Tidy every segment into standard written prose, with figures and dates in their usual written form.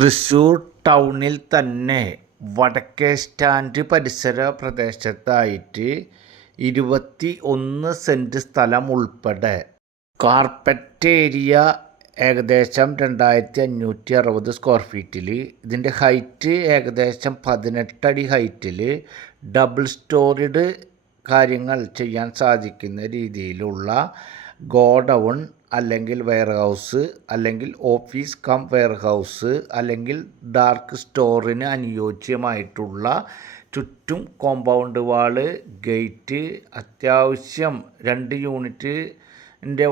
തൃശ്ശൂർ ടൗണിൽ തന്നെ വടക്കേ സ്റ്റാൻഡ് പരിസര പ്രദേശത്തായിട്ട് 21 സെൻറ്റ് സ്ഥലം ഉൾപ്പെടെ കാർപ്പറ്റ് ഏരിയ ഏകദേശം 2560 സ്ക്വയർ ഫീറ്റിൽ, ഇതിൻ്റെ ഹൈറ്റ് ഏകദേശം 18 അടി ഹൈറ്റിൽ ഡബിൾ സ്റ്റോറിഡ് കാര്യങ്ങൾ ചെയ്യാൻ സാധിക്കുന്ന രീതിയിലുള്ള ഗോഡൗൺ അല്ലെങ്കിൽ വെയർഹൗസ് അല്ലെങ്കിൽ ഓഫീസ് കം വെയർഹൗസ് അല്ലെങ്കിൽ ഡാർക്ക് സ്റ്റോറിന് അനുയോജ്യമായിട്ടുള്ള ചുറ്റും കോമ്പൗണ്ട് വാള്, ഗേറ്റ്, അത്യാവശ്യം 2 യൂണിറ്റിൻ്റെ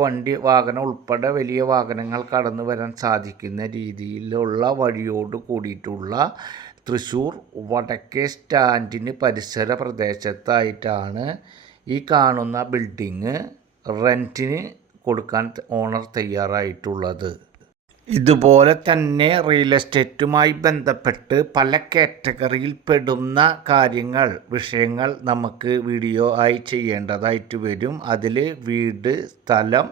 വാഹനം ഉൾപ്പെടെ വലിയ വാഹനങ്ങൾ കടന്നു വരാൻ സാധിക്കുന്ന രീതിയിലുള്ള വഴിയോട് കൂടിയിട്ടുള്ള തൃശ്ശൂർ വടക്കേ സ്റ്റാൻഡിന് പരിസര പ്രദേശത്തായിട്ടാണ് ഈ കാണുന്ന ബിൽഡിങ് റെൻറ്റിന് കൊടുക്കാൻ ഓണർ തയ്യാറായിട്ടുള്ളത്. ഇതുപോലെ തന്നെ റിയൽ എസ്റ്റേറ്റുമായി ബന്ധപ്പെട്ട് പല കാറ്റഗറിയിൽ പെടുന്ന വിഷയങ്ങൾ നമുക്ക് വീഡിയോ ആയി ചെയ്യേണ്ടതായിട്ട് വരും. അതിൽ വീട്, സ്ഥലം,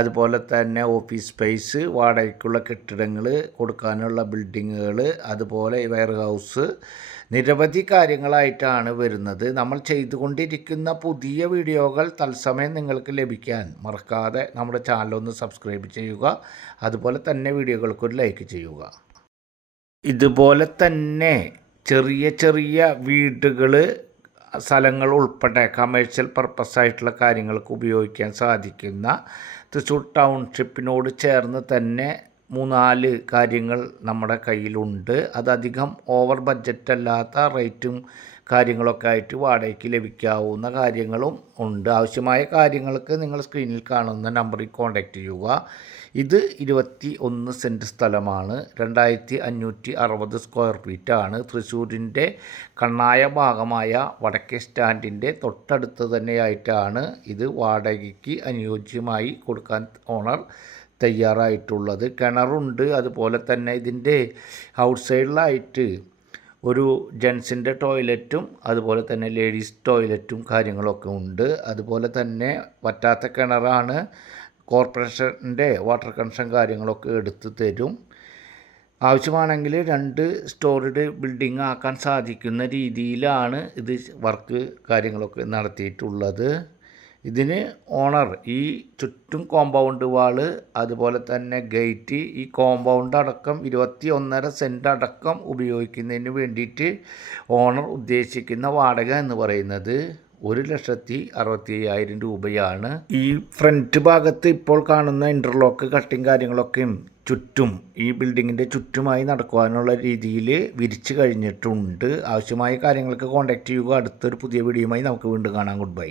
അതുപോലെ തന്നെ ഓഫീസ് സ്പേസ്, വാടകയ്ക്കുള്ള കെട്ടിടങ്ങൾ, കൊടുക്കാനുള്ള ബിൽഡിങ്ങുകൾ, അതുപോലെ വെയർഹൗസ്, നിരവധി കാര്യങ്ങളായിട്ടാണ് വരുന്നത്. നമ്മൾ ചെയ്തുകൊണ്ടിരിക്കുന്ന പുതിയ വീഡിയോകൾ തത്സമയം നിങ്ങൾക്ക് ലഭിക്കാൻ മറക്കാതെ നമ്മുടെ ചാനലൊന്ന് സബ്സ്ക്രൈബ് ചെയ്യുക. അതുപോലെ തന്നെ വീഡിയോകൾക്കൊരു ലൈക്ക് ചെയ്യുക. ഇതുപോലെ തന്നെ ചെറിയ ചെറിയ വീടുകൾ, സ്ഥലങ്ങൾ ഉൾപ്പെടെ കമേഴ്ഷ്യൽ പർപ്പസായിട്ടുള്ള കാര്യങ്ങൾക്ക് ഉപയോഗിക്കാൻ സാധിക്കുന്ന തൃശ്ശൂർ ടൗൺഷിപ്പിനോട് ചേർന്ന് തന്നെ 3-4 കാര്യങ്ങൾ നമ്മുടെ കയ്യിലുണ്ട്. അതധികം ഓവർ ബഡ്ജറ്റ് അല്ലാത്ത റേറ്റും കാര്യങ്ങളൊക്കെ ആയിട്ട് വാടകയ്ക്ക് ലഭിക്കാവുന്ന കാര്യങ്ങളും ഉണ്ട്. ആവശ്യമായ കാര്യങ്ങൾക്ക് നിങ്ങൾ സ്ക്രീനിൽ കാണുന്ന നമ്പറിൽ കോൺടാക്റ്റ് ചെയ്യുക. ഇത് 21 സെൻറ്റ് സ്ഥലമാണ്. 2560 സ്ക്വയർ ഫീറ്റാണ്. തൃശ്ശൂരിൻ്റെ കണ്ണായ ഭാഗമായ വടക്കേ സ്റ്റാൻഡിൻ്റെ തൊട്ടടുത്ത് തന്നെയായിട്ടാണ് ഇത് വാടകയ്ക്ക് അനുയോജ്യമായി കൊടുക്കാൻ ഓണർ തയ്യാറായിട്ടുള്ളത്. കിണറുണ്ട്. അതുപോലെ തന്നെ ഇതിൻ്റെ ഔട്ട്സൈഡിലായിട്ട് ഒരു ജെൻസിൻ്റെ ടോയ്ലറ്റും അതുപോലെ തന്നെ ലേഡീസ് ടോയ്ലറ്റും കാര്യങ്ങളൊക്കെ ഉണ്ട്. അതുപോലെ തന്നെ വറ്റാത്ത കിണറാണ്. കോർപ്പറേഷൻ്റെ വാട്ടർ കണക്ഷൻ കാര്യങ്ങളൊക്കെ എടുത്ത് തരും. ആവശ്യമാണെങ്കിൽ 2 സ്റ്റോറിഡ് ബിൽഡിംഗ് ആക്കാൻ സാധിക്കുന്ന രീതിയിലാണ് ഇത് വർക്ക് കാര്യങ്ങളൊക്കെ നടത്തിയിട്ടുള്ളത്. ഇതിന് ഓണർ ഈ ചുറ്റും കോമ്പൗണ്ട് വാള്, അതുപോലെ തന്നെ ഗേറ്റ്, ഈ കോമ്പൗണ്ട് അടക്കം 21.5 സെൻറ്റ് അടക്കം ഉപയോഗിക്കുന്നതിന് വേണ്ടിയിട്ട് ഓണർ ഉദ്ദേശിക്കുന്ന വാടക എന്ന് പറയുന്നത് 1,65,000 രൂപയാണ്. ഈ ഫ്രണ്ട് ഭാഗത്ത് ഇപ്പോൾ കാണുന്ന ഇൻ്റർലോക്ക് കട്ടിങ് കാര്യങ്ങളൊക്കെയും ചുറ്റും ഈ ബിൽഡിങ്ങിൻ്റെ ചുറ്റുമായി നടക്കുവാനുള്ള രീതിയിൽ വിരിച്ചു കഴിഞ്ഞിട്ടുണ്ട്. ആവശ്യമായ കാര്യങ്ങൾക്ക് കോൺടാക്റ്റ് ചെയ്യുക. അടുത്തൊരു പുതിയ വീഡിയോയുമായി നമുക്ക് വീണ്ടും കാണാം. Good bye.